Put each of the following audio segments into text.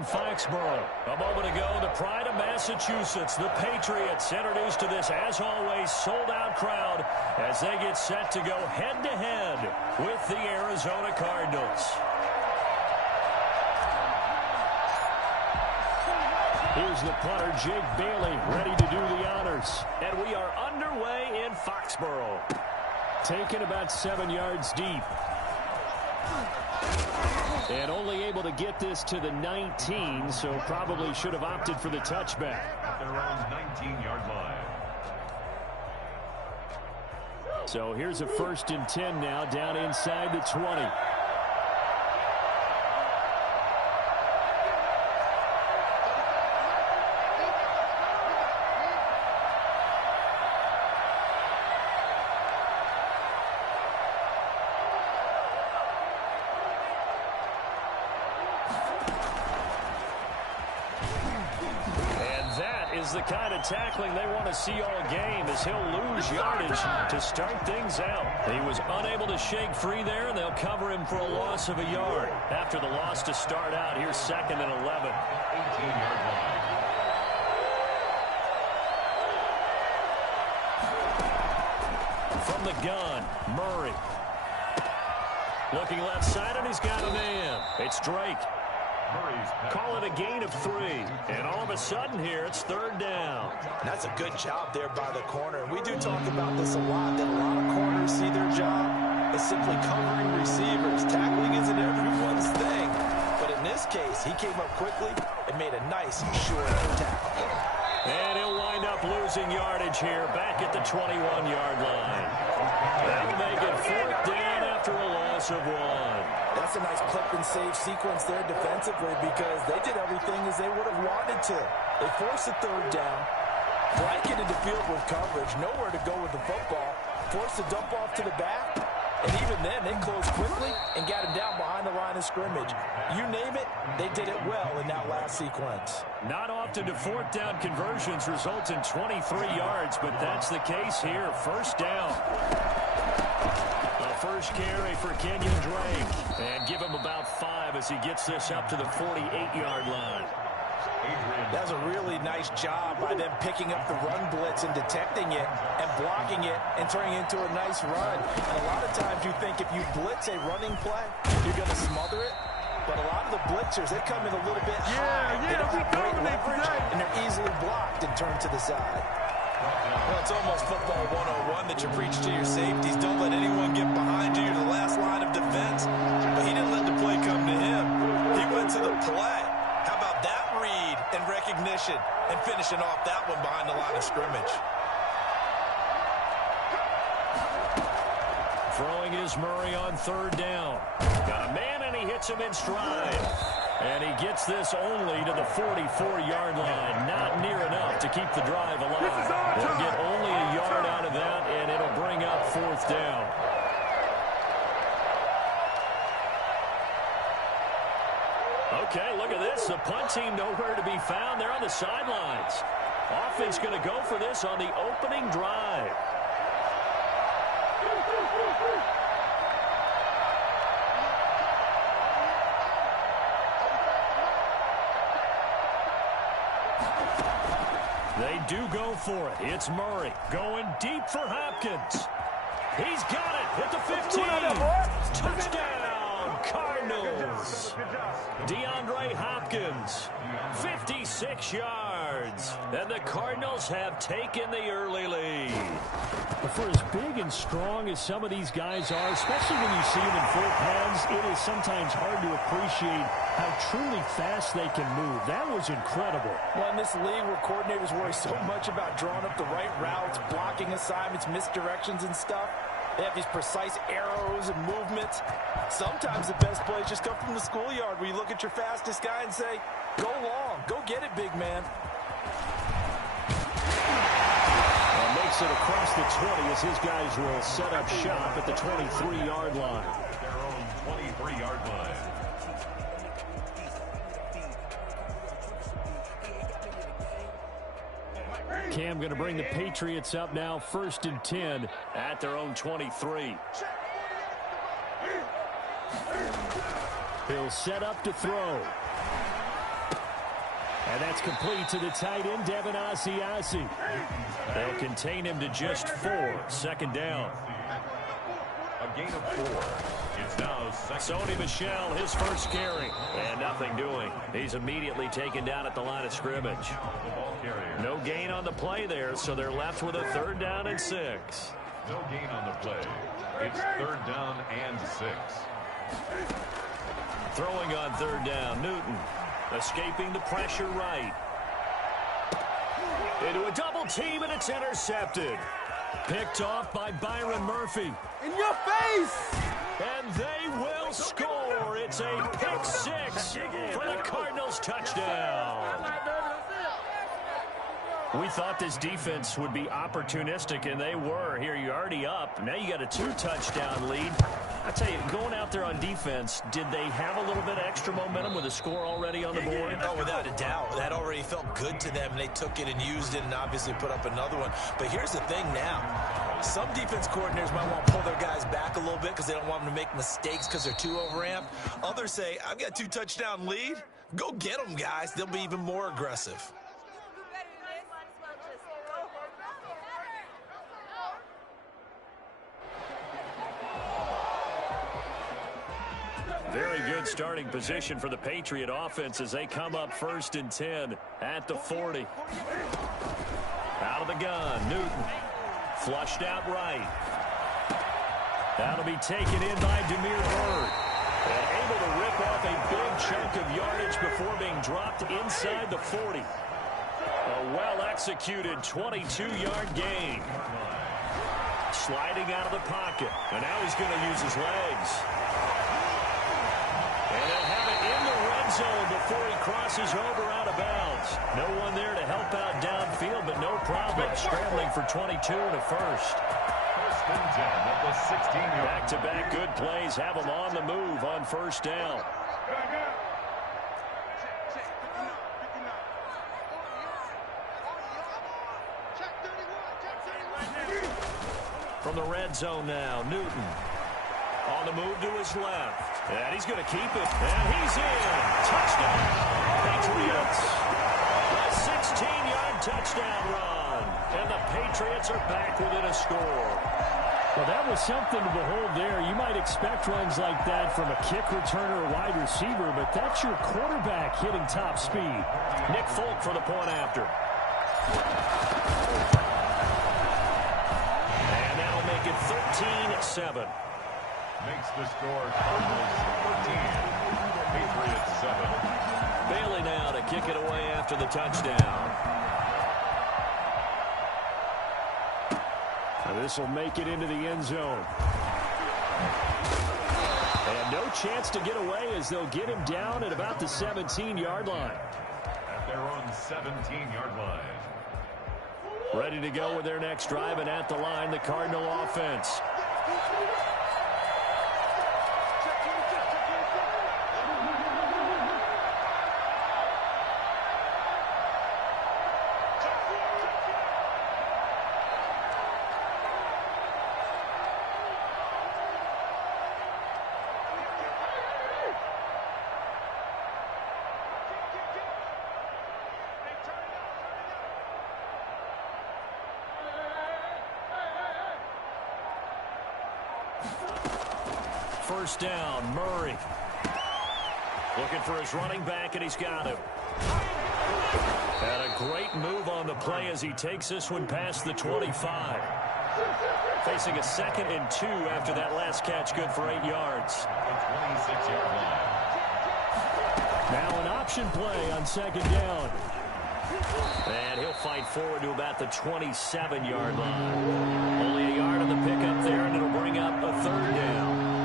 in Foxborough. A moment ago, the pride of Massachusetts, the Patriots, introduced to this, as always, sold-out crowd as they get set to go head-to-head with the Arizona Cardinals. Here's the punter, Jake Bailey, ready to do the honors. And we are underway in Foxborough. Taken about 7 yards deep. And only able to get this to the 19, so probably should have opted for the touchback. At their own 19-yard line. So here's a 1st and 10 now, down inside the 20. The kind of tackling they want to see all game as he'll lose yardage to start things out. He was unable to shake free there, and they'll cover him for a loss of a yard. After the loss to start out, here's 2nd and 11. 18-yard line. From the gun, Murray. Looking left side, and he's got a man. It's Drake. Call it a gain of 3. And all of a sudden here, it's 3rd down. That's a good job there by the corner. We do talk about this a lot, that a lot of corners see their job as simply covering receivers. Tackling isn't everyone's thing. But in this case, he came up quickly and made a nice, short tackle. And he'll wind up losing yardage here, back at the 21-yard line. That'll make it 4th down after a loss of 1. That's a nice clip and save sequence there defensively because they did everything as they would have wanted to. They forced a 3rd down, blanketed the field with coverage, nowhere to go with the football, forced a dump off to the back, and even then they closed quickly and got him down behind the line of scrimmage. You name it, they did it well in that last sequence. Not often do 4th down conversions result in 23 yards, but that's the case here. 1st down. The first carry for Kenyon Drake. And give him about 5 as he gets this up to the 48-yard line. That was a really nice job by them picking up the run blitz and detecting it and blocking it and turning it into a nice run. And a lot of times you think if you blitz a running play, you're going to smother it. But a lot of the blitzers, they come in a little bit high. They don't have great leverage, and they're easily blocked and turned to the side. Well, it's almost football 101 that you preach to your safeties. Don't let anyone get behind you. You're the last line of defense. But he didn't let the play come to him. He went to the play. How about that read and recognition and finishing off that one behind the line of scrimmage? Throwing is Murray on 3rd down. Got a man, and he hits him in stride. And he gets this only to the 44-yard line. Not near enough to keep the drive alive. They'll get only a yard out of that, and it'll bring up 4th down. Okay, look at this. The punt team nowhere to be found. They're on the sidelines. Offense going to go for this on the opening drive. They do go for it. It's Murray going deep for Hopkins. He's got it at the 15. Touchdown, Cardinals. DeAndre Hopkins, 56 yards. And the Cardinals have taken the early lead. But for as big and strong as some of these guys are, especially when you see them in full pads, it is sometimes hard to appreciate how truly fast they can move. That was incredible. Well, in this league where coordinators worry so much about drawing up the right routes, blocking assignments, misdirections and stuff, they have these precise arrows and movements. Sometimes the best plays just come from the schoolyard where you look at your fastest guy and say, go long, go get it, big man. And makes it across the 20 as his guys will set up shop at the 23-yard line. Their own 23-yard line. Cam going to bring the Patriots up now, 1st and 10 at their own 23. He'll set up to throw. And that's complete to the tight end, Devin Asiasi. They'll contain him to just 4. Second down. A gain of 4. It's now Sony Michel, his first carry. And nothing doing. He's immediately taken down at the line of scrimmage. No gain on the play there, so they're left with a 3rd down and 6. No gain on the play. It's 3rd down and 6. Throwing on 3rd down, Newton. Escaping the pressure right. Into a double team, and it's intercepted. Picked off by Byron Murphy. In your face! And they will score. It's a pick 6 for the Cardinals touchdown. We thought this defense would be opportunistic, and they were. Here, you're already up. Now you got a 2-touchdown lead. I tell you, going out there on defense, did they have a little bit of extra momentum with a score already on the board? Oh, without a doubt. That already felt good to them, and they took it and used it and obviously put up another one. But here's the thing now. Some defense coordinators might want to pull their guys back a little bit because they don't want them to make mistakes because they're too overamped. Others say, I've got a 2-touchdown lead. Go get them, guys. They'll be even more aggressive. Very good starting position for the Patriot offense as they come up 1st and 10 at the 40. Out of the gun, Newton. Flushed out right. That'll be taken in by Demir Bird. And able to rip off a big chunk of yardage before being dropped inside the 40. A well-executed 22-yard gain. Sliding out of the pocket. And now he's going to use his legs. And they'll have it in the red zone before he crosses over out of bounds. No one there to help out downfield, but no problem scrambling for 22 and a first. 1st and 10 at the 16-yard. Back-to-back good plays have them on the move on 1st down. From the red zone now, Newton. On the move to his left. And he's going to keep it. And he's in. Touchdown, Patriots. A 16-yard touchdown run. And the Patriots are back within a score. Well, that was something to behold there. You might expect runs like that from a kick returner or wide receiver, but that's your quarterback hitting top speed. Nick Folk for the point after. And that'll make it 13-7. Makes the score Cardinals 13, Patriots 7. Bailey now to kick it away after the touchdown. And this will make it into the end zone. And no chance to get away as they'll get him down at about the 17-yard line. At their own 17-yard line. Ready to go with their next drive, and at the line, the Cardinal offense. First down, Murray. Looking for his running back, and he's got him. And a great move on the play as he takes this one past the 25. Facing a 2nd and 2 after that last catch, good for 8 yards. The 26-yard line. Now an option play on 2nd down. And he'll fight forward to about the 27-yard line. Only a yard on the pickup there, and it'll bring up a 3rd down.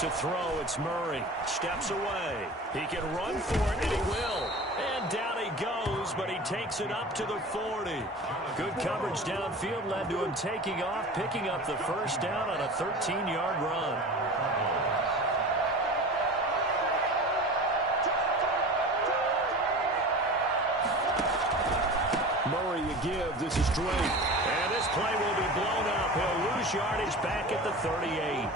To throw, it's Murray. Steps away. He can run for it, and he will. And down he goes, but he takes it up to the 40. Good coverage downfield led to him taking off, picking up the first down on a 13-yard run. Murray a give. This is Drake. And this play will be blown up. He'll lose yardage back at the 38.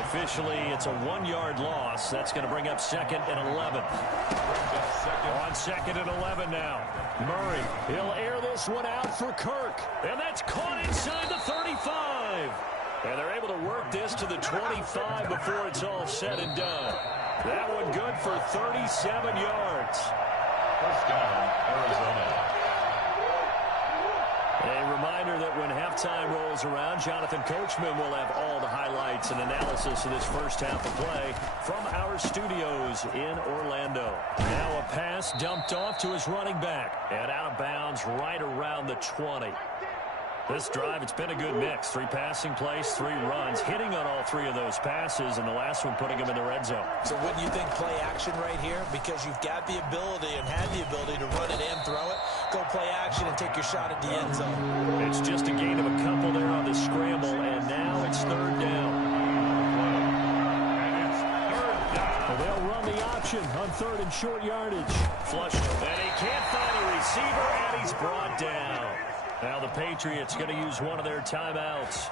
Officially, it's a 1-yard loss. That's going to bring up 2nd and 11. On 2nd and 11 now. Murray, he'll air this one out for Kirk. And that's caught inside the 35. And they're able to work this to the 25 before it's all said and done. That one good for 37 yards. First down, Arizona. A reminder that when halftime rolls around, Jonathan Coachman will have all the highlights and analysis of this first half of play from our studios in Orlando. Now a pass dumped off to his running back and out of bounds right around the 20. This drive, it's been a good mix. 3 passing plays, 3 runs, hitting on all 3 of those passes, and the last one putting them in the red zone. So wouldn't you think play action right here? Because you've got the ability and had the ability to run it and throw it. Go play action and take your shot at the end zone. It's just a gain of a couple there on the scramble, and now it's 3rd down. And it's 3rd down. Well, they'll run the option on 3rd and short yardage. Flush, and he can't find a receiver, and he's brought down. Now the Patriots going to use one of their timeouts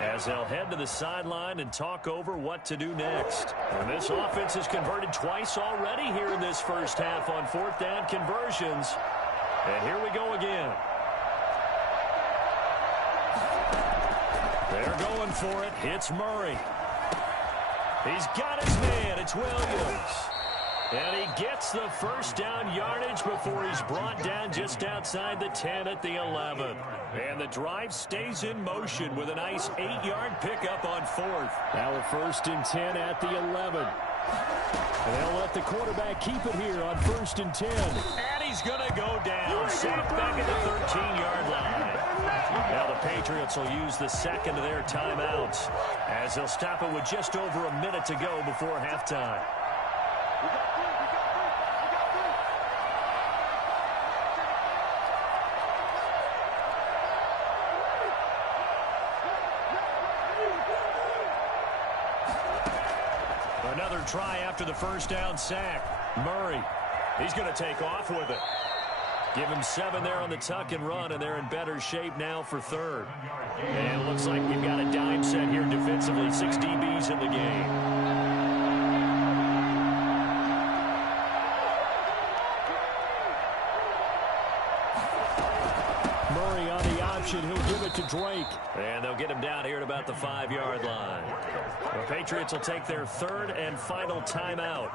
as they'll head to the sideline and talk over what to do next. And this offense has converted twice already here in this first half on 4th down conversions. And here we go again. They're going for it. It's Murray. He's got his man. It's Williams. And he gets the first down yardage before he's brought down just outside the 10 at the 11. And the drive stays in motion with a nice 8-yard pickup on 4th. Now a 1st and 10 at the 11. And they'll let the quarterback keep it here on 1st and 10. And he's going to go down, sacked back at the 13-yard line. Now the Patriots will use the 2nd of their timeouts as they'll stop it with just over a minute to go before halftime. Another try after the first down sack. Murray, he's going to take off with it. Give him 7 there on the tuck and run, and they're in better shape now for 3rd. And it looks like we've got a dime set here defensively. 6 DBs in the game. Murray on the option. He'll give it to Drake. And they'll get him down here at about the 5-yard line. The Patriots will take their 3rd and final timeout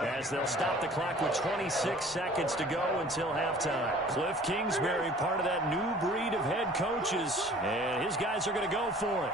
as they'll stop the clock with 26 seconds to go until halftime. Cliff Kingsbury, part of that new breed of head coaches, and his guys are going to go for it.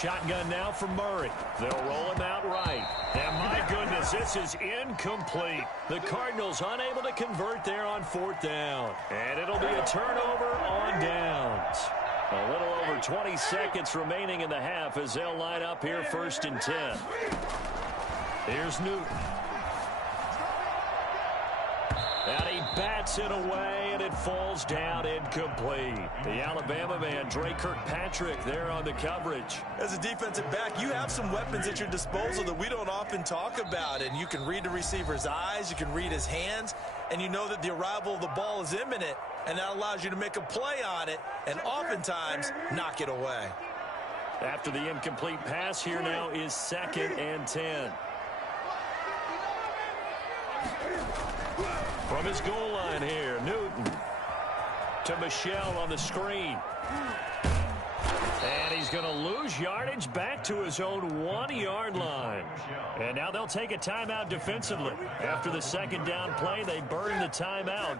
Shotgun now for Murray. They'll roll him out right. And my goodness, this is incomplete. The Cardinals unable to convert there on 4th down. And it'll be a turnover on downs. A little over 20 seconds remaining in the half as they'll line up here 1st and 10. Here's Newton. And he bats it away, and it falls down incomplete. The Alabama man, Drake Kirkpatrick, there on the coverage. As a defensive back, you have some weapons at your disposal that we don't often talk about. And you can read the receiver's eyes, you can read his hands, and you know that the arrival of the ball is imminent. And that allows you to make a play on it and oftentimes knock it away. After the incomplete pass, here now is 2nd and 10. From his goal line here, Newton to Michelle on the screen. And he's going to lose yardage back to his own 1-yard line. And now they'll take a timeout defensively. After the 2nd down play, they burn the timeout,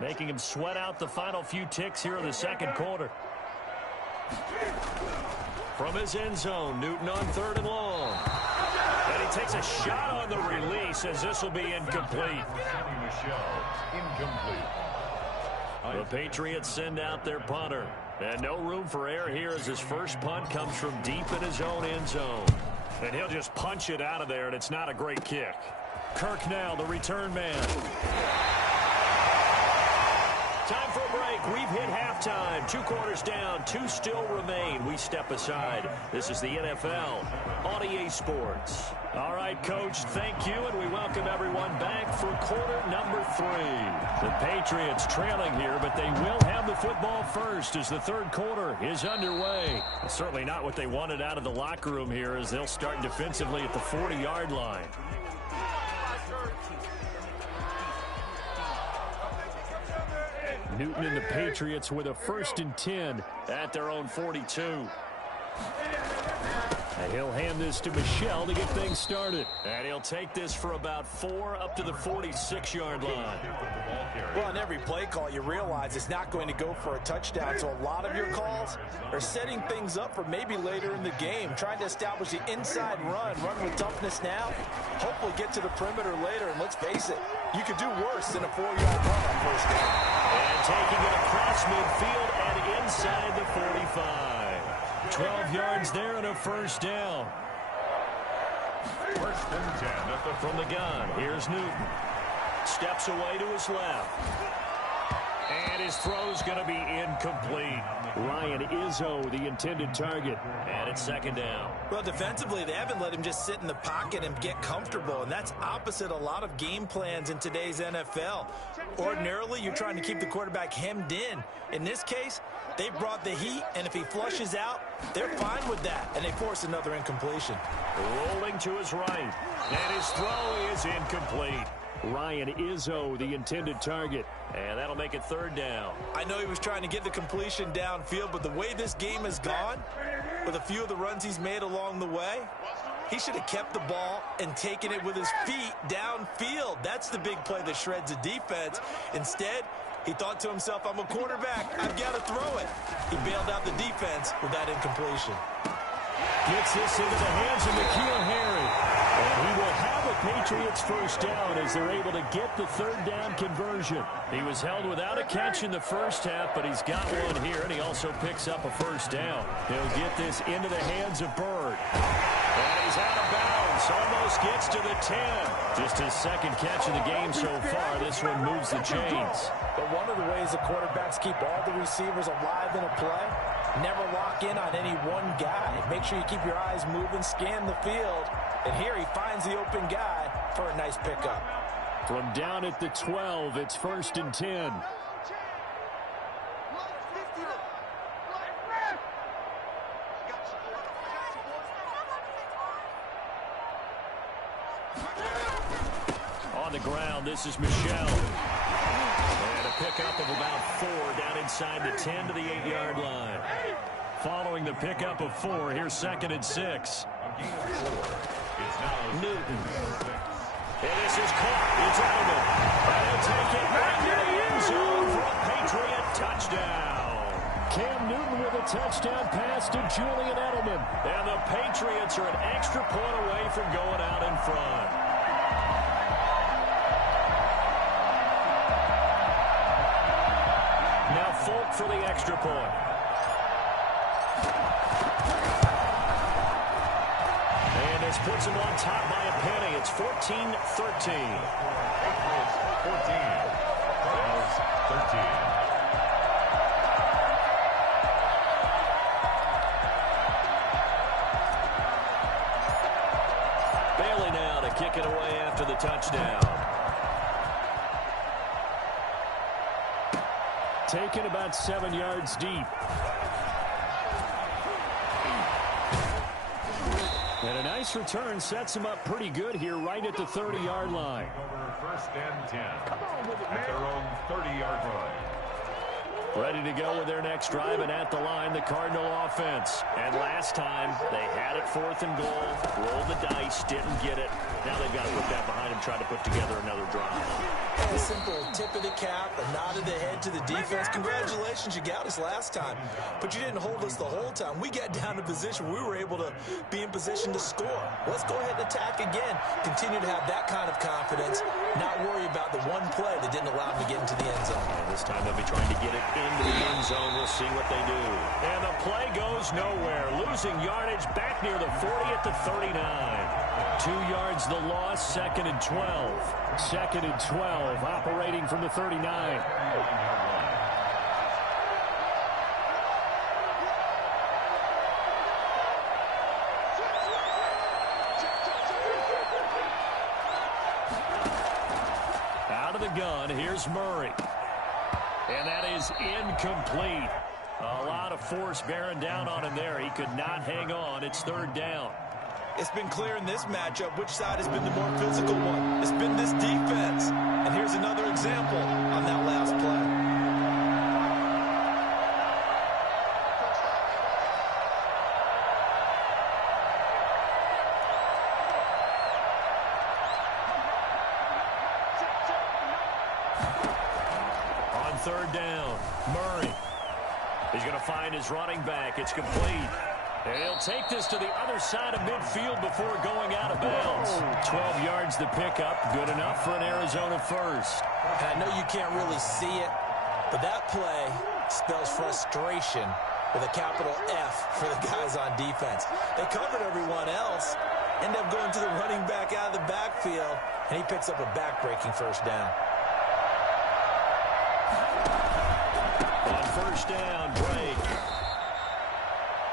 making him sweat out the final few ticks here in the 2nd quarter. From his end zone, Newton on 3rd and long. And he takes a shot on the release as this will be incomplete. The Patriots send out their punter. And no room for error here as his first punt comes from deep in his own end zone. And he'll just punch it out of there, and it's not a great kick. Kirk now, the return man. Time for a break. We've hit halftime. 2 quarters down. 2 still remain. We step aside. This is the NFL on EA Sports. All right, Coach, thank you, and we welcome everyone back for quarter number 3. The Patriots trailing here, but they will have the football first as the third quarter is underway. Certainly not what they wanted out of the locker room here as they'll start defensively at the 40-yard line. Newton and the Patriots with a 1st and 10 at their own 42. And he'll hand this to Michel to get things started. And he'll take this for about 4 up to the 46-yard line. Well, in every play call, you realize it's not going to go for a touchdown. So a lot of your calls are setting things up for maybe later in the game, trying to establish the inside run with toughness now, hopefully get to the perimeter later. And let's face it, you could do worse than a 4-yard run on first down. And taking it across midfield and inside the 45. 12 yards there and a first down. 1st and 10 from the gun. Here's Newton. Steps away to his left. And his throw's going to be incomplete. Ryan Izzo, the intended target. And it's 2nd down. Well, defensively, they haven't let him just sit in the pocket and get comfortable, and that's opposite a lot of game plans in today's NFL. Ordinarily, you're trying to keep the quarterback hemmed in. In this case, they brought the heat, and if he flushes out, they're fine with that, and they force another incompletion. Rolling to his right, and his throw is incomplete. Ryan Izzo, the intended target, and that'll make it 3rd down. I know he was trying to get the completion downfield, but the way this game has gone, with a few of the runs he's made along the way, he should have kept the ball and taken it with his feet downfield. That's the big play that shreds a defense. Instead, he thought to himself, I'm a quarterback, I've got to throw it. He bailed out the defense with that incompletion. Gets this into the hands of N'Keal Harry. And he will have a Patriots first down as they're able to get the 3rd down conversion. He was held without a catch in the first half, but he's got one here, and he also picks up a first down. He'll get this into the hands of Bird. And he's out of bounds. Almost gets to the 10. Just his 2nd catch of the game so far. This one moves the chains. But one of the ways the quarterbacks keep all the receivers alive in a play, never lock in on any one guy. Make sure you keep your eyes moving, scan the field. And here he finds the open guy for a nice pickup. From down at the 12, it's 1st and 10. On the ground, this is Michel. And a pickup of about 4 down inside the 10 to the 8-yard line. Following the pickup of 4, here's 2nd and 6. Newton. And this is caught. It's Edelman. And he'll take it right to the end zone for a Patriot touchdown. Cam Newton with a touchdown pass to Julian Edelman. And the Patriots are an extra point away from going out in front. Now Folk for the extra point. Puts him on top by a penny. It's 14-13. 14. Cardinals 13. Bailey now to kick it away after the touchdown. Taken about 7 yards deep. And a nice return sets him up pretty good here right at the 30-yard line. Over 1st and 10 at their own 30-yard line. Ready to go with their next drive, and at the line, the Cardinal offense. And last time, they had it 4th and goal, rolled the dice, didn't get it. Now they've got to put that behind them, try to put together another drive. A simple tip of the cap, a nod of the head to the defense. Congratulations, you got us last time, but you didn't hold us the whole time. We got down to position. We were able to be in position to score. Let's go ahead and attack again. Continue to have that kind of confidence, not worry about the one play that didn't allow them to get into the end zone. And this time they'll be trying to get it into the end zone. We'll see what they do. And the play goes nowhere. Losing yardage back near the 40 at the 39. 2 yards the loss, 2nd and 12. 2nd and 12, operating from the 39. Out of the gun, here's Murray. And that is incomplete. A lot of force bearing down on him there. He could not hang on. It's 3rd down. It's been clear in this matchup which side has been the more physical one. It's been this defense. And here's another example on that last play. On 3rd down, Murray. He's going to find his running back. It's complete. And he'll take this to the other side of midfield before going out of bounds. 12 yards the pickup. Good enough for an Arizona first. And I know you can't really see it, but that play spells frustration with a capital F for the guys on defense. They covered everyone else, end up going to the running back out of the backfield, and he picks up a back-breaking first down. On 1st down, break.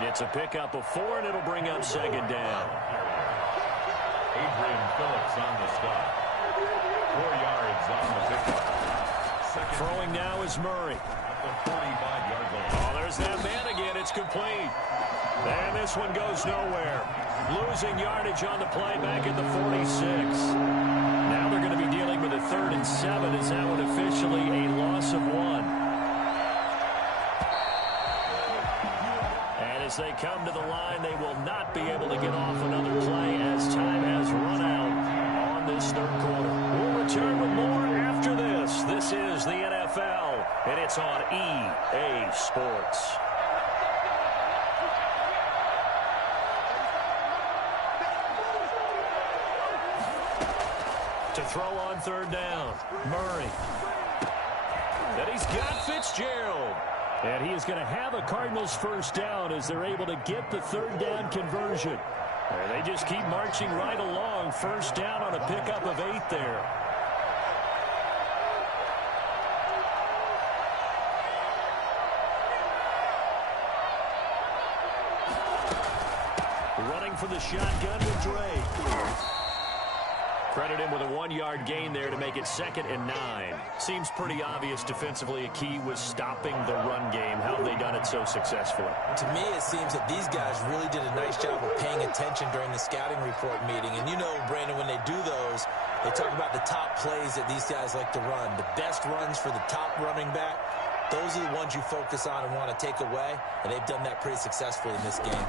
It's a pickup of 4, and it'll bring up 2nd down. Adrian Phillips on the stop. 4 yards on the pickup. Throwing now is Murray. The 45-yard line. Oh, there's that man again. It's complete. And this one goes nowhere. Losing yardage on the play back at the 46. Now they're going to be dealing with a 3rd and 7. Is that one officially a loss of 1? As they come to the line, they will not be able to get off another play as time has run out on this 3rd quarter. We'll return with more after this. This is the NFL, and it's on EA Sports. To throw on 3rd down, Murray. And he's got Fitzgerald. And he is going to have a Cardinals first down as they're able to get the 3rd down conversion. And they just keep marching right along. First down on a pickup of 8 there. Running for the shotgun with Drake. Credit him with a 1-yard gain there to make it 2nd and 9. Seems pretty obvious defensively a key was stopping the run game. How have they done it so successfully? To me, it seems that these guys really did a nice job of paying attention during the scouting report meeting. And you know, Brandon, when they do those, they talk about the top plays that these guys like to run. The best runs for the top running back, those are the ones you focus on and want to take away. And they've done that pretty successfully in this game.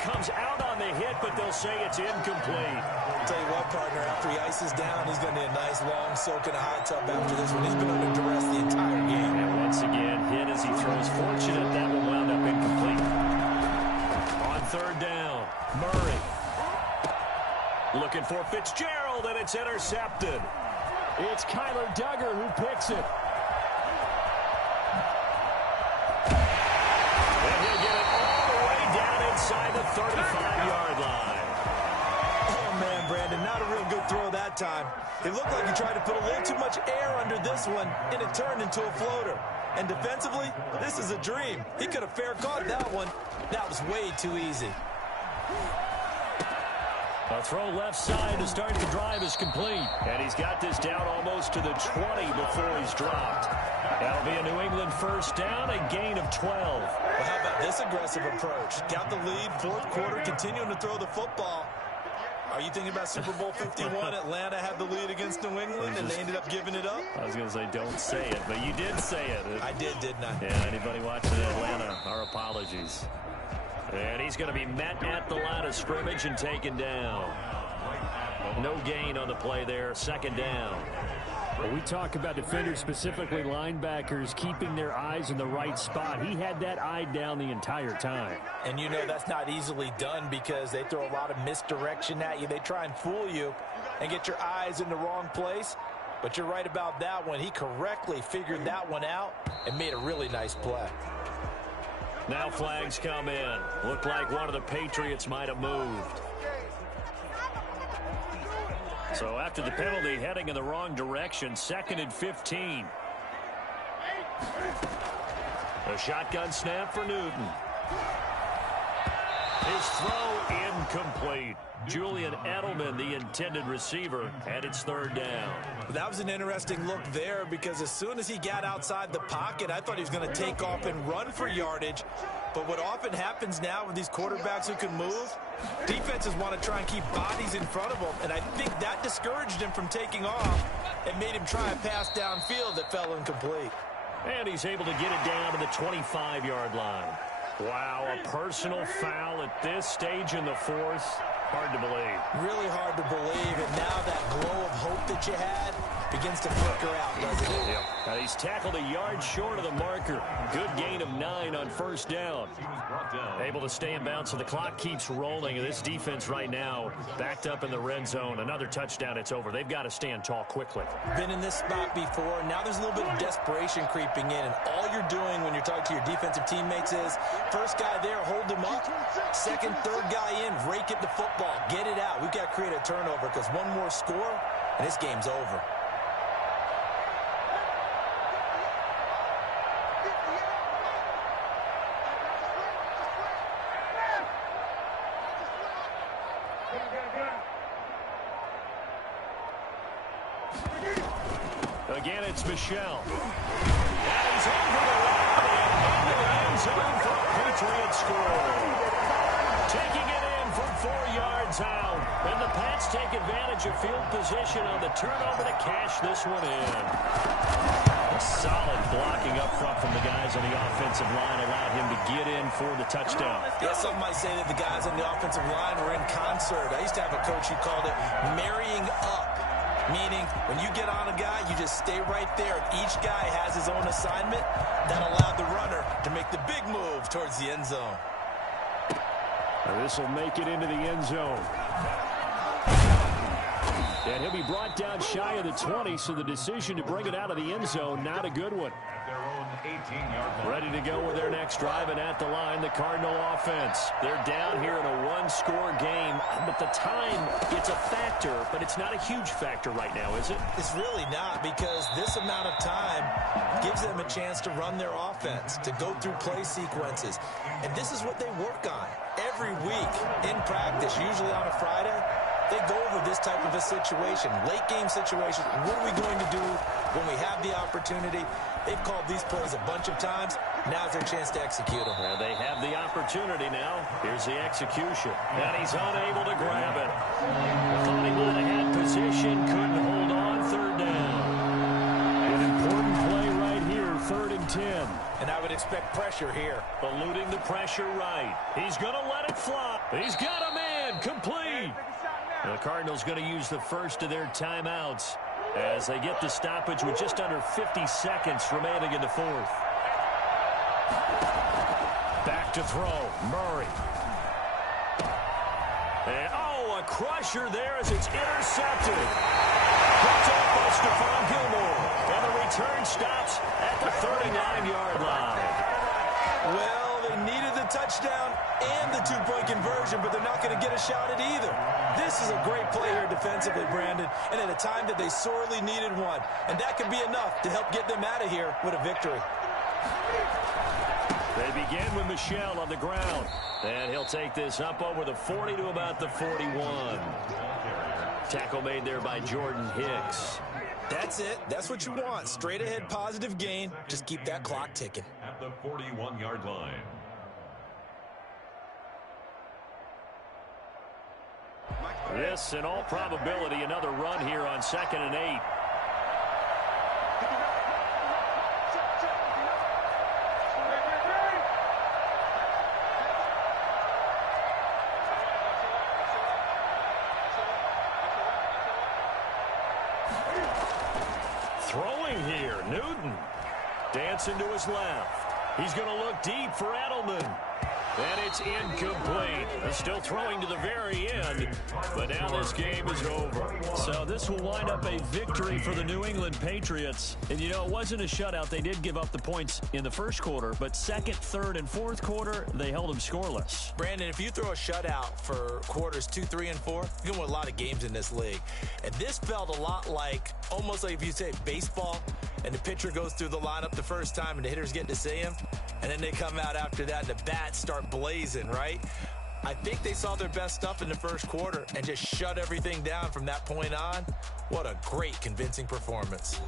Comes out on the hit, but they'll say it's incomplete. I'll tell you what, partner, after he ices down, he's going to need a nice long soak in a hot tub after this one. He's been under duress the entire game. And once again, hit as he throws. Fortunate that one wound up incomplete. On 3rd down, Murray. Looking for Fitzgerald, and it's intercepted. It's Kyler Duggar who picks it. Inside the 35-yard line. Oh, man, Brandon, not a real good throw that time. It looked like he tried to put a little too much air under this one, and it turned into a floater. And defensively, this is a dream. He could have fair caught that one. That was way too easy. A throw left side to start the drive is complete. And he's got this down almost to the 20 before he's dropped. That'll be a New England first down, a gain of 12. Well, how about this aggressive approach? Got the lead, 4th quarter, continuing to throw the football. Are you thinking about Super Bowl 51? Atlanta had the lead against New England, and they ended up giving it up? I was going to say, don't say it, but you did say it. I didn't I? Yeah, anybody watching Atlanta, our apologies. And he's going to be met at the line of scrimmage and taken down. No gain on the play there, 2nd down. Well, we talk about defenders, specifically linebackers, keeping their eyes in the right spot. He had that eye down the entire time. And you know that's not easily done because they throw a lot of misdirection at you. They try and fool you and get your eyes in the wrong place. But you're right about that one. He correctly figured that one out and made a really nice play. Now flags come in. Looked like one of the Patriots might have moved. So after the penalty, heading in the wrong direction, 2nd and 15. A shotgun snap for Newton. His throw incomplete. Julian Edelman, the intended receiver, and it's 3rd down. That was an interesting look there because as soon as he got outside the pocket, I thought he was going to take off and run for yardage. But what often happens now with these quarterbacks who can move, defenses want to try and keep bodies in front of them, and I think that discouraged him from taking off and made him try a pass downfield that fell incomplete. And he's able to get it down to the 25-yard line. Wow, a personal foul at this stage in the 4th. Hard to believe. Really hard to believe, and now that glow of hope that you had begins to flicker out, doesn't it? Yep. He's tackled a yard short of the marker. Good gain of 9 on 1st down. Able to stay in bounds, so the clock keeps rolling. And this defense right now backed up in the red zone. Another touchdown, it's over. They've got to stand tall quickly. Been in this spot before, and now there's a little bit of desperation creeping in. And all you're doing when you're talking to your defensive teammates is, first guy there, hold him up. 2nd, 3rd guy in, rake at the football. Get it out. We've got to create a turnover because one more score, and this game's over. Again, it's Michelle. And he's over the line and into the end zone for a Patriot score. Taking it in from 4 yards out. And the Pats take advantage of field position on the turnover to cash this one in. A solid blocking up front from the guys on the offensive line allowed him to get in for the touchdown. Yeah, some might say that the guys on the offensive line were in concert. I used to have a coach who called it marrying up. Meaning, when you get on a guy, you just stay right there. Each guy has his own assignment. That allowed the runner to make the big move towards the end zone. This will make it into the end zone. And he'll be brought down shy of the 20, so the decision to bring it out of the end zone, not a good one. Ready to go with their next drive, and at the line, the Cardinal offense. They're down here in a one-score game, but the time, it's a factor, but it's not a huge factor right now, is it? It's really not, because this amount of time gives them a chance to run their offense, to go through play sequences. And this is what they work on every week in practice, usually on a Friday. They go over this type of a situation, late game situation. What are we going to do when we have the opportunity? They've called these plays a bunch of times. Now's their chance to execute them. Well, they have the opportunity now. Here's the execution. And he's unable to grab it. Thought he might have had position, couldn't hold on, 3rd down. An important play right here, 3rd and 10. And I would expect pressure here. Eluding the pressure right. He's going to let it fly. He's got a man, complete. The Cardinals going to use the first of their timeouts as they get the stoppage with just under 50 seconds remaining in the 4th. Back to throw, Murray. And, a crusher there as it's intercepted. Picked up by Stephon Gilmore. And the return stops at the 39-yard line. Well, they needed the touchdown and the two-point conversion, but they're not going to get a shot at either. This is a great play here defensively, Brandon, and at a time that they sorely needed one. And that could be enough to help get them out of here with a victory. They begin with Michelle on the ground. And he'll take this up over the 40 to about the 41. Tackle made there by Jordan Hicks. That's it. That's what you want. Straight ahead positive gain. Just keep that clock ticking. At the 41-yard line. This, in all probability, another run here on 2nd and 8. Throwing here, Newton. Dancing to his left. He's going to look deep for Edelman. And it's incomplete. They're still throwing to the very end, but now this game is over. So this will wind up a victory for the New England Patriots. And, you know, it wasn't a shutout. They did give up the points in the first quarter, but second, third, and fourth quarter, they held them scoreless. Brandon, if you throw a shutout for quarters 2, 3, and 4, you can win a lot of games in this league. And this felt a lot like, almost like if you say baseball, and the pitcher goes through the lineup the first time and the hitters get to see him, and then they come out after that and the bats start blazing, right? I think they saw their best stuff in the first quarter and just shut everything down from that point on. What a great, convincing performance.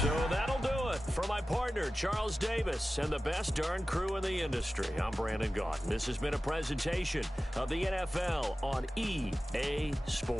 So that'll do it for my partner, Charles Davis, and the best darn crew in the industry. I'm Brandon Gaudin. This has been a presentation of the NFL on EA Sports.